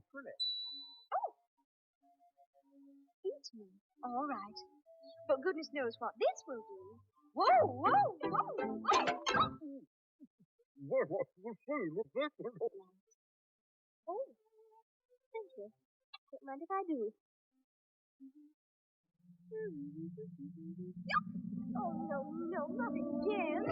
Oh, eat me. All right. But goodness knows what this will do. Whoa, whoa, whoa, whoa. Oh, thank you. Don't mind if I do. Oh, no, no, not again.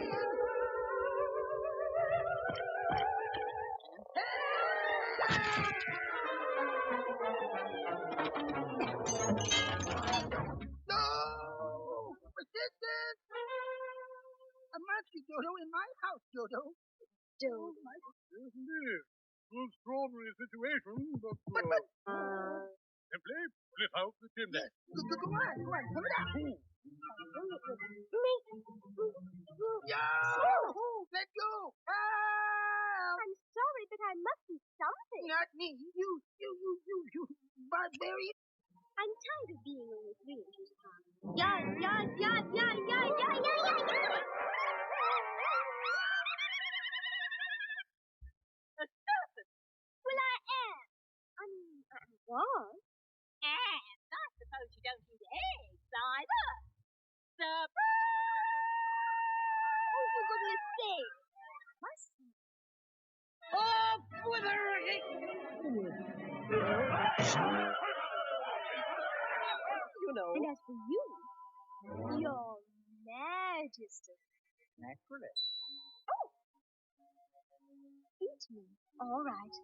No! Resistance! A monster, Dodo, in my house, Dodo. Dodo. Yes, indeed. An extraordinary situation, but simply flip out the chimney. Yes. Go on, pull it out. Me. Yeah! Let go! Ah! I'm sorry, but I must do something. Not me. You barbarian. I'm tired of being only 3 inches tall. Yeah. A serpent. Well, I am. I was. And I suppose you don't eat eggs either. Surprise! Oh, for goodness sake. Off with her! You know. And as for you, Your Majesty. Naturally. Oh! Eat me. All right.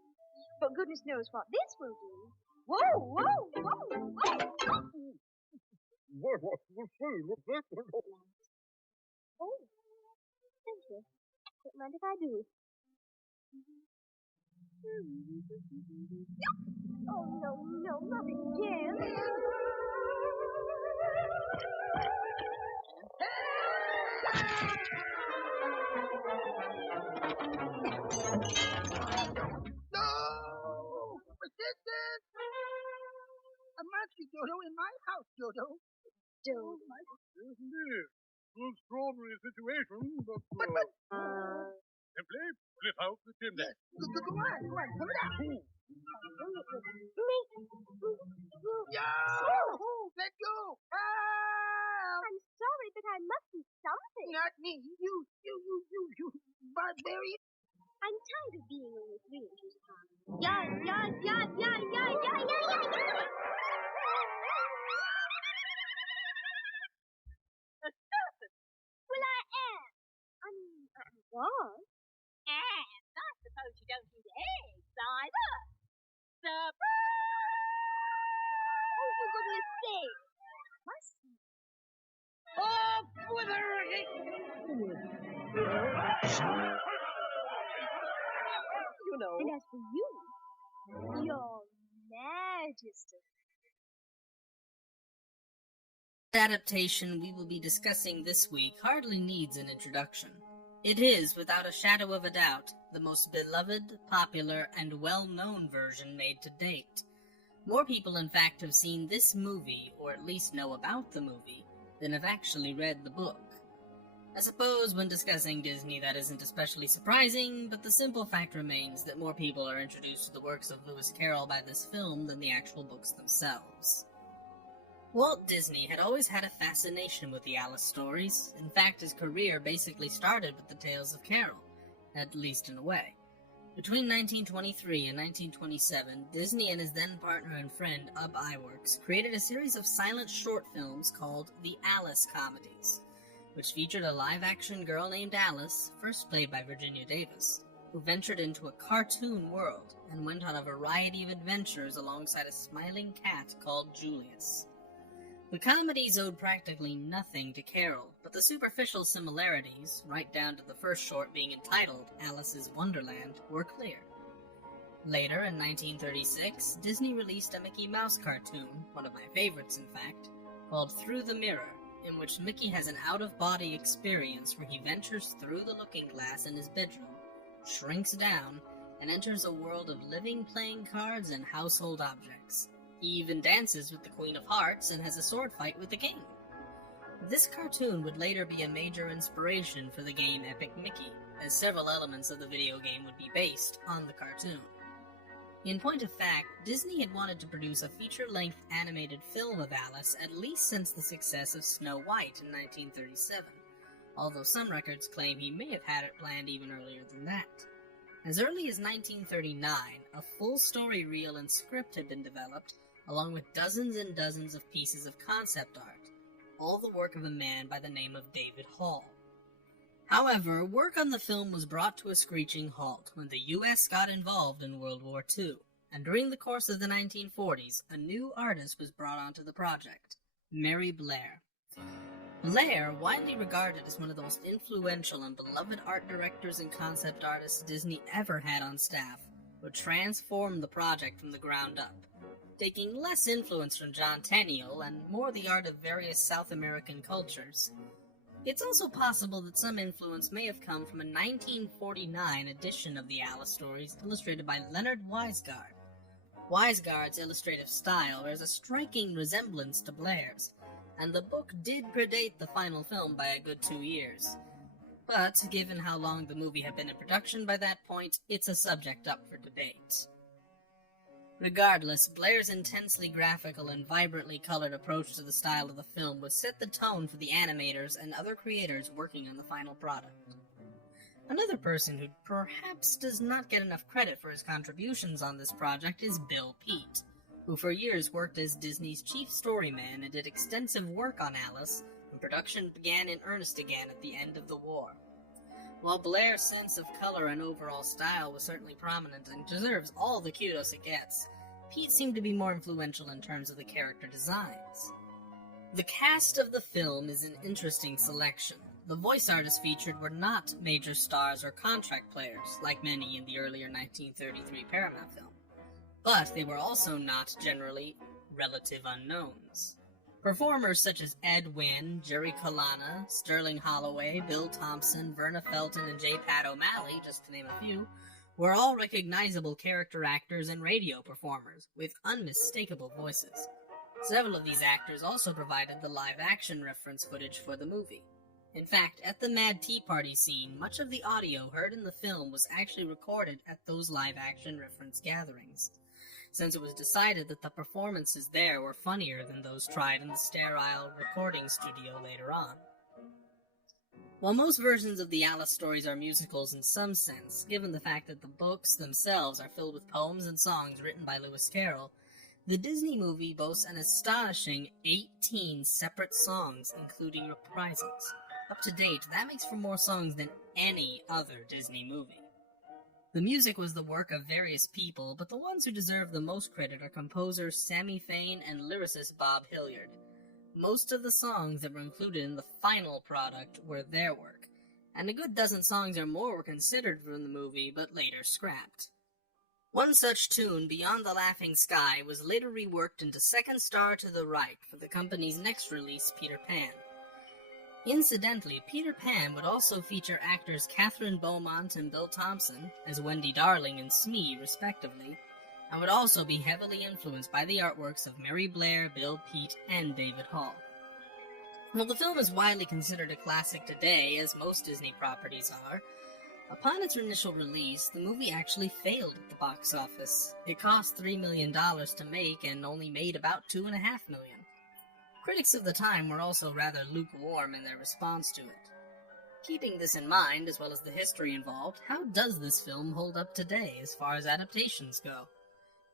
But goodness knows what this will do. Whoa! Oh, thank you. Don't mind if I do. Oh, no, not again. No! Resistance! A monster, Dodo, in my house, Dodo. Dodo. Yes, indeed. An extraordinary situation, but simply flip out the chimney. Yes. Go on, pull it out. Me. Yeah! Let go! Ah! I'm sorry, but I must do something. Not me. You barbarian. I'm tired of being only 3 inches tall. Yeah. A serpent. Well, I am. I was. And I suppose you don't eat eggs either. Surprise! Oh, for goodness sake. Off with her! You know. And as for you, Your Majesty. The adaptation we will be discussing this week hardly needs an introduction. It is, without a shadow of a doubt, the most beloved, popular, and well-known version made to date. More people, in fact, have seen this movie, or at least know about the movie, than have actually read the book. I suppose when discussing Disney that isn't especially surprising, but the simple fact remains that more people are introduced to the works of Lewis Carroll by this film than the actual books themselves. Walt Disney had always had a fascination with the Alice stories. In fact, his career basically started with the tales of Carroll, at least in a way. Between 1923 and 1927, Disney and his then-partner and friend, Ub Iwerks, created a series of silent short films called the Alice Comedies, which featured a live-action girl named Alice, first played by Virginia Davis, who ventured into a cartoon world and went on a variety of adventures alongside a smiling cat called Julius. The comedies owed practically nothing to Carroll, but the superficial similarities, right down to the first short being entitled Alice's Wonderland, were clear. Later, in 1936, Disney released a Mickey Mouse cartoon, one of my favorites in fact, called Through the Mirror, in which Mickey has an out-of-body experience where he ventures through the looking glass in his bedroom, shrinks down, and enters a world of living playing cards and household objects. He even dances with the Queen of Hearts and has a sword fight with the King. This cartoon would later be a major inspiration for the game Epic Mickey, as several elements of the video game would be based on the cartoon. In point of fact, Disney had wanted to produce a feature-length animated film of Alice at least since the success of Snow White in 1937, although some records claim he may have had it planned even earlier than that. As early as 1939, a full story reel and script had been developed, along with dozens and dozens of pieces of concept art, all the work of a man by the name of David Hall. However, work on the film was brought to a screeching halt when the U.S. got involved in World War II, and during the course of the 1940s, a new artist was brought onto the project, Mary Blair. Blair, widely regarded as one of the most influential and beloved art directors and concept artists Disney ever had on staff, would transform the project from the ground up, taking less influence from John Tenniel and more the art of various South American cultures. It's also possible that some influence may have come from a 1949 edition of the Alice stories illustrated by Leonard Weisgard. Weisgard's illustrative style bears a striking resemblance to Blair's, and the book did predate the final film by a good 2 years. But, given how long the movie had been in production by that point, it's a subject up for debate. Regardless, Blair's intensely graphical and vibrantly colored approach to the style of the film would set the tone for the animators and other creators working on the final product. Another person who perhaps does not get enough credit for his contributions on this project is Bill Peet, who for years worked as Disney's chief storyman and did extensive work on Alice when production began in earnest again at the end of the war. While Blair's sense of color and overall style was certainly prominent and deserves all the kudos it gets, Pete seemed to be more influential in terms of the character designs. The cast of the film is an interesting selection. The voice artists featured were not major stars or contract players, like many in the earlier 1933 Paramount film, but they were also not generally relative unknowns. Performers such as Ed Wynn, Jerry Colonna, Sterling Holloway, Bill Thompson, Verna Felton, and J. Pat O'Malley, just to name a few, were all recognizable character actors and radio performers, with unmistakable voices. Several of these actors also provided the live-action reference footage for the movie. In fact, at the Mad Tea Party scene, much of the audio heard in the film was actually recorded at those live-action reference gatherings, since it was decided that the performances there were funnier than those tried in the sterile recording studio later on. While most versions of the Alice stories are musicals in some sense, given the fact that the books themselves are filled with poems and songs written by Lewis Carroll, the Disney movie boasts an astonishing 18 separate songs, including reprisals. Up to date, that makes for more songs than any other Disney movie. The music was the work of various people, but the ones who deserve the most credit are composer Sammy Fain and lyricist Bob Hilliard. Most of the songs that were included in the final product were their work, and a good dozen songs or more were considered from the movie, but later scrapped. One such tune, Beyond the Laughing Sky, was later reworked into Second Star to the Right for the company's next release, Peter Pan. Incidentally, Peter Pan would also feature actors Catherine Beaumont and Bill Thompson as Wendy Darling and Smee, respectively, and would also be heavily influenced by the artworks of Mary Blair, Bill Peet, and David Hall. While the film is widely considered a classic today, as most Disney properties are, upon its initial release, the movie actually failed at the box office. It cost $3 million to make and only made about $2.5 million. Critics of the time were also rather lukewarm in their response to it. Keeping this in mind, as well as the history involved, how does this film hold up today as far as adaptations go?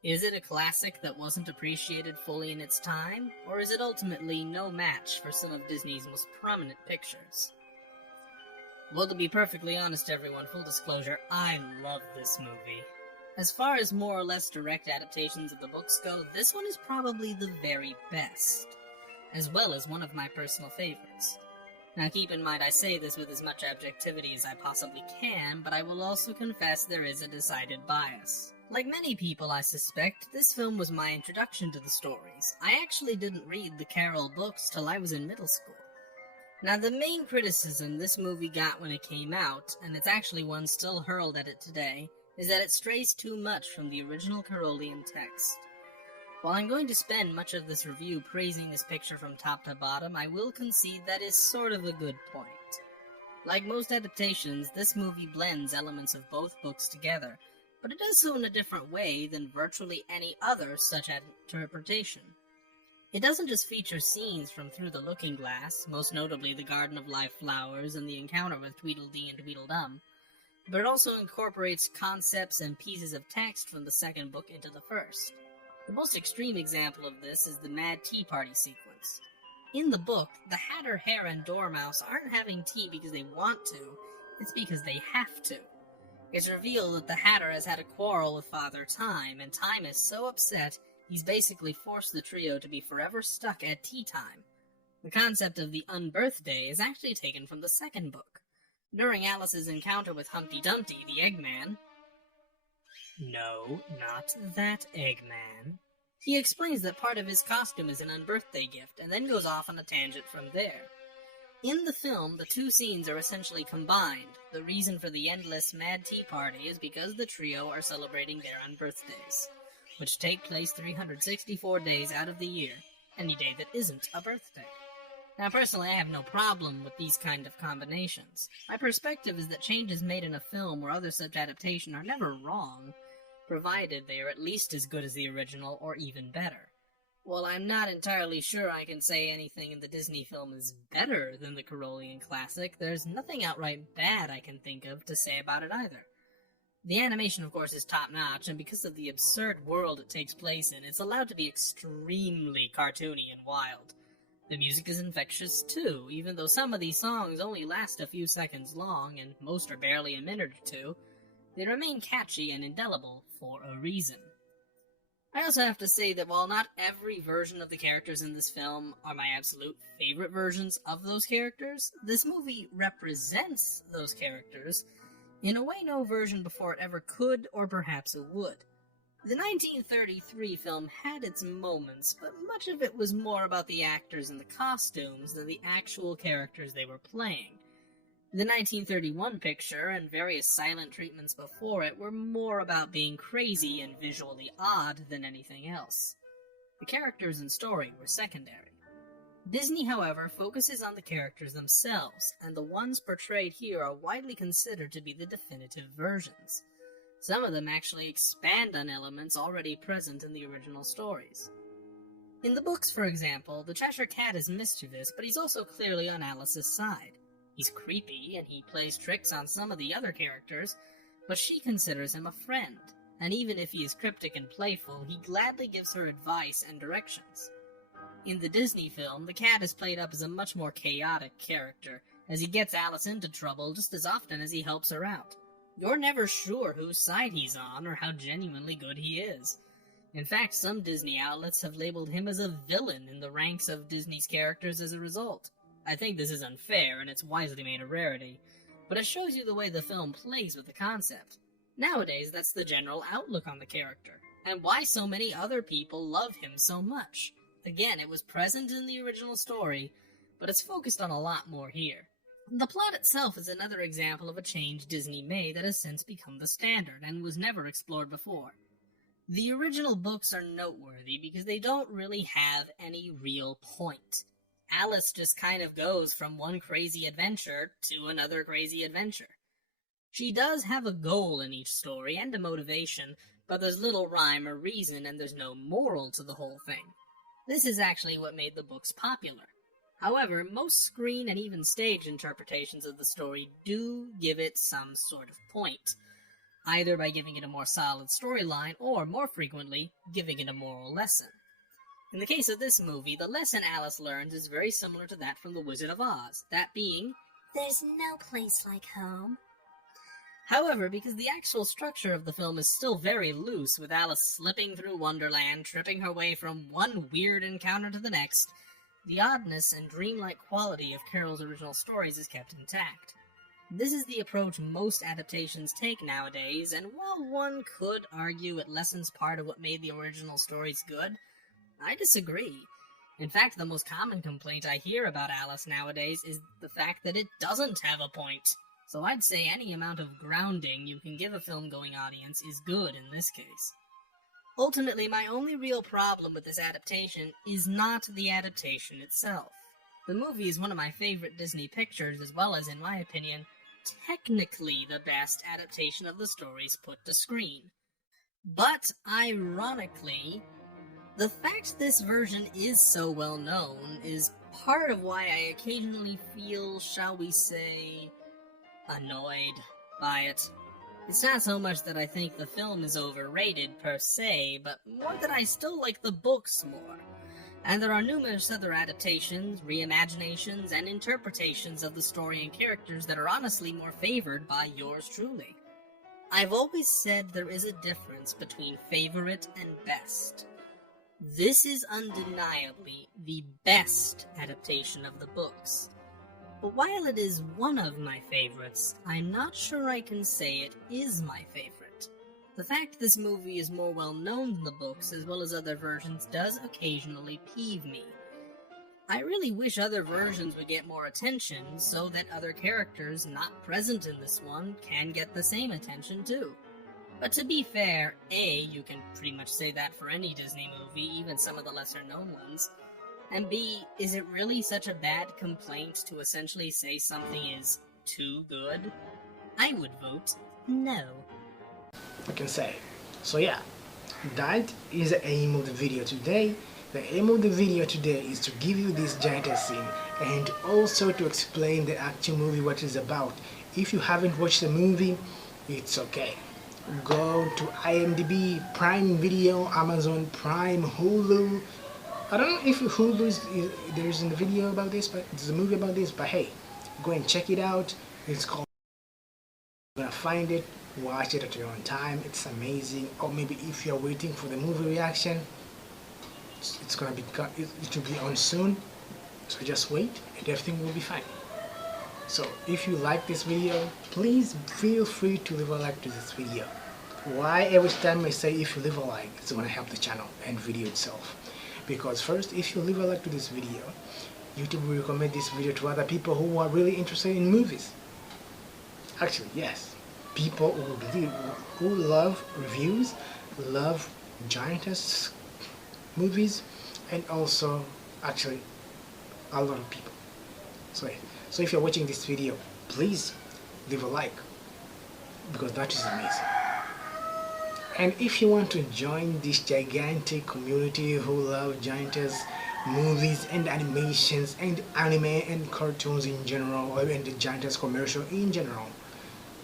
Is it a classic that wasn't appreciated fully in its time, or is it ultimately no match for some of Disney's most prominent pictures? Well, to be perfectly honest, everyone, full disclosure, I love this movie. As far as more or less direct adaptations of the books go, this one is probably the very best, as well as one of my personal favorites. Now keep in mind I say this with as much objectivity as I possibly can, but I will also confess there is a decided bias. Like many people, I suspect, this film was my introduction to the stories. I actually didn't read the Carroll books till I was in middle school. Now the main criticism this movie got when it came out, and it's actually one still hurled at it today, is that it strays too much from the original Carrollian text. While I'm going to spend much of this review praising this picture from top to bottom, I will concede that is sort of a good point. Like most adaptations, this movie blends elements of both books together, but it does so in a different way than virtually any other such interpretation. It doesn't just feature scenes from Through the Looking Glass, most notably the Garden of Life flowers and the encounter with Tweedledee and Tweedledum, but it also incorporates concepts and pieces of text from the second book into the first. The most extreme example of this is the Mad Tea Party sequence. In the book, the Hatter, Hare, and Dormouse aren't having tea because they want to, it's because they have to. It's revealed that the Hatter has had a quarrel with Father Time, and Time is so upset he's basically forced the trio to be forever stuck at tea time. The concept of the unbirthday is actually taken from the second book. During Alice's encounter with Humpty Dumpty, the Eggman— no, not that Eggman— he explains that part of his costume is an unbirthday gift, and then goes off on a tangent from there. In the film, the two scenes are essentially combined. The reason for the endless Mad Tea Party is because the trio are celebrating their unbirthdays, which take place 364 days out of the year, any day that isn't a birthday. Now, personally, I have no problem with these kind of combinations. My perspective is that changes made in a film or other such adaptation are never wrong, provided they are at least as good as the original or even better. While I'm not entirely sure I can say anything in the Disney film is better than the Carolian classic, there's nothing outright bad I can think of to say about it either. The animation, of course, is top-notch, and because of the absurd world it takes place in, it's allowed to be extremely cartoony and wild. The music is infectious, too, even though some of these songs only last a few seconds long, and most are barely a minute or two. They remain catchy and indelible for a reason. I also have to say that while not every version of the characters in this film are my absolute favorite versions of those characters, this movie represents those characters in a way no version before it ever could, or perhaps it would. The 1933 film had its moments, but much of it was more about the actors and the costumes than the actual characters they were playing. The 1931 picture and various silent treatments before it were more about being crazy and visually odd than anything else. The characters and story were secondary. Disney, however, focuses on the characters themselves, and the ones portrayed here are widely considered to be the definitive versions. Some of them actually expand on elements already present in the original stories. In the books, for example, the Cheshire Cat is mischievous, but he's also clearly on Alice's side. He's creepy, and he plays tricks on some of the other characters, but she considers him a friend, and even if he is cryptic and playful, he gladly gives her advice and directions. In the Disney film, the cat is played up as a much more chaotic character, as he gets Alice into trouble just as often as he helps her out. You're never sure whose side he's on or how genuinely good he is. In fact, some Disney outlets have labeled him as a villain in the ranks of Disney's characters as a result. I think this is unfair, and it's wisely made a rarity, but it shows you the way the film plays with the concept. Nowadays, that's the general outlook on the character, and why so many other people love him so much. Again, it was present in the original story, but it's focused on a lot more here. The plot itself is another example of a change Disney made that has since become the standard, and was never explored before. The original books are noteworthy because they don't really have any real point. Alice just kind of goes from one crazy adventure to another crazy adventure. She does have a goal in each story and a motivation, but there's little rhyme or reason and there's no moral to the whole thing. This is actually what made the books popular. However, most screen and even stage interpretations of the story do give it some sort of point, either by giving it a more solid storyline or, more frequently, giving it a moral lesson. In the case of this movie, the lesson Alice learns is very similar to that from The Wizard of Oz, that being, there's no place like home. However, because the actual structure of the film is still very loose, with Alice slipping through Wonderland, tripping her way from one weird encounter to the next, the oddness and dreamlike quality of Carol's original stories is kept intact. This is the approach most adaptations take nowadays, and while one could argue it lessens part of what made the original stories good, I disagree. In fact, the most common complaint I hear about Alice nowadays is the fact that it doesn't have a point. So I'd say any amount of grounding you can give a film-going audience is good in this case. Ultimately, my only real problem with this adaptation is not the adaptation itself. The movie is one of my favorite Disney pictures, as well as, in my opinion, technically the best adaptation of the stories put to screen. But, ironically, the fact this version is so well known is part of why I occasionally feel, shall we say, annoyed by it. It's not so much that I think the film is overrated per se, but more that I still like the books more. And there are numerous other adaptations, reimaginations, and interpretations of the story and characters that are honestly more favored by yours truly. I've always said there is a difference between favorite and best. This is undeniably the best adaptation of the books. But while it is one of my favorites, I'm not sure I can say it is my favorite. The fact this movie is more well known than the books, as well as other versions, does occasionally peeve me. I really wish other versions would get more attention, so that other characters not present in this one can get the same attention too. But to be fair, A, you can pretty much say that for any Disney movie, even some of the lesser known ones. And B, is it really such a bad complaint to essentially say something is too good? I would vote no. I can say. So yeah, that is the aim of the video today. The aim of the video today is to give you this Giantess scene and also to explain the actual movie, what it's about. If you haven't watched the movie, it's okay. Go to IMDb, Prime Video, Amazon Prime, Hulu. I don't know if Hulu there's a video about this, but there's a movie about this, but hey, go and check it out. It's called, you're gonna find it, watch it at your own time. It's amazing. Or maybe if you're waiting for the movie reaction, it will be on soon, so just wait and everything will be fine. So if you like this video, please feel free to leave a like to this video. Why every time I say if you leave a like, it's going to help the channel and video itself. Because first, if you leave a like to this video, YouTube will recommend this video to other people who are really interested in movies. Actually, yes, people who love reviews, love Giantess movies, and also actually a lot of people. So if you're watching this video, please leave a like, because that is amazing. And if you want to join this gigantic community who love Giantess movies and animations and anime and cartoons in general, and the Giantess commercial in general,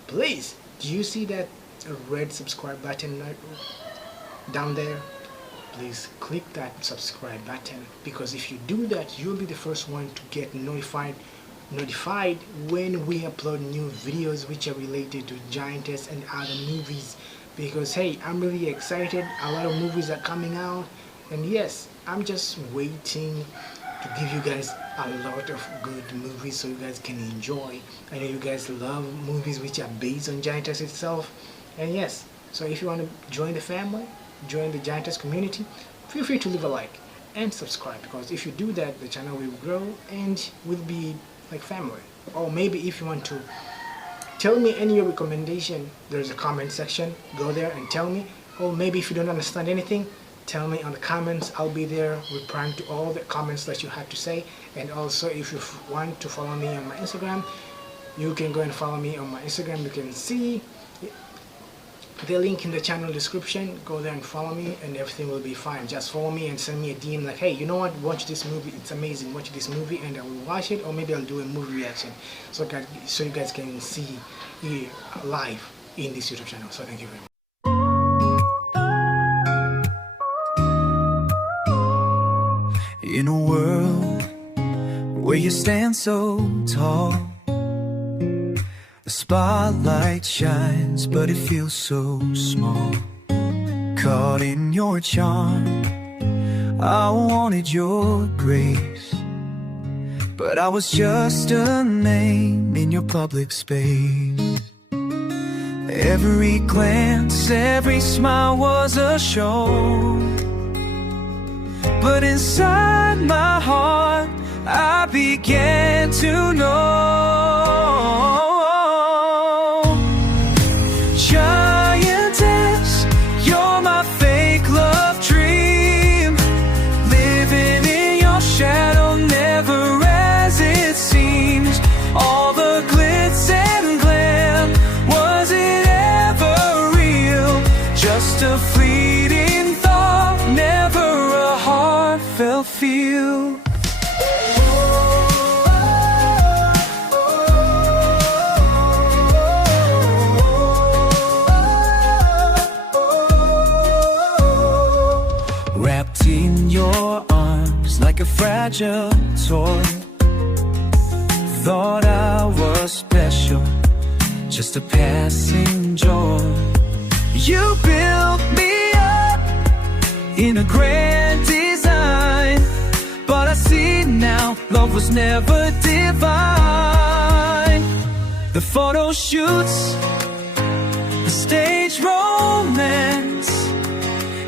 please, do you see that red subscribe button down there? Please click that subscribe button, because if you do that, you'll be the first one to get notified when we upload new videos which are related to Giantess and other movies. Because hey, I'm really excited, a lot of movies are coming out, and yes, I'm just waiting to give you guys a lot of good movies so you guys can enjoy. I know you guys love movies which are based on Giantess itself, and yes, so if you want to join the family, join the Giantess community, feel free to leave a like and subscribe, because if you do that, the channel will grow and will be like family. Or maybe if you want to tell me any recommendation, there's a comment section, go there and tell me. Or maybe if you don't understand anything, tell me on the comments. I'll be there replying to all the comments that you have to say. And also, if you want to follow me on my Instagram, you can go and follow me on my Instagram. You can see the link in the channel description. Go there and follow me and everything will be fine. Just follow me and send me a DM like, hey, you know what, watch this movie, it's amazing, watch this movie, and I will watch it. Or maybe I'll do a movie reaction so you guys can see it live in this YouTube channel. So thank you very much. In a world where you stand so tall, the spotlight shines, but it feels so small. Caught in your charm, I wanted your grace, but I was just a name in your public space. Every glance, every smile was a show, but inside my heart I began to know. Giantess, you're my fake love dream, living in your shadow, never as it seems. All the glitz and glam heartfelt feel. Wrapped in your arms like a fragile toy. Thought I was special, just a passing joy. You built me up in a grand design, but I see now love was never divine. The photo shoots, the stage romance.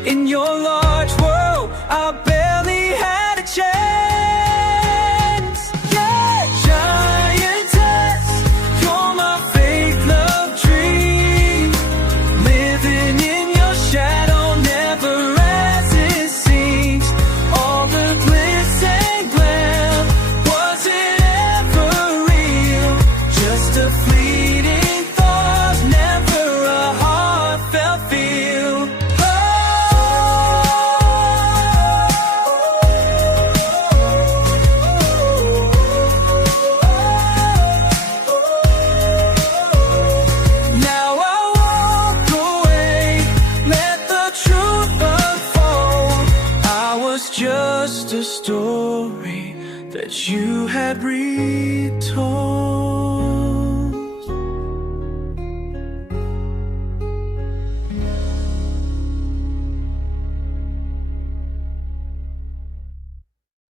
In your large world, I barely had a chance. Yeah, Giantess, you're my fake love dream. Living in your shadow, never as it seems. All the glitz and glam, was it ever real? Just a fleeting thought, never a heartfelt feel. Just a story that you had retold.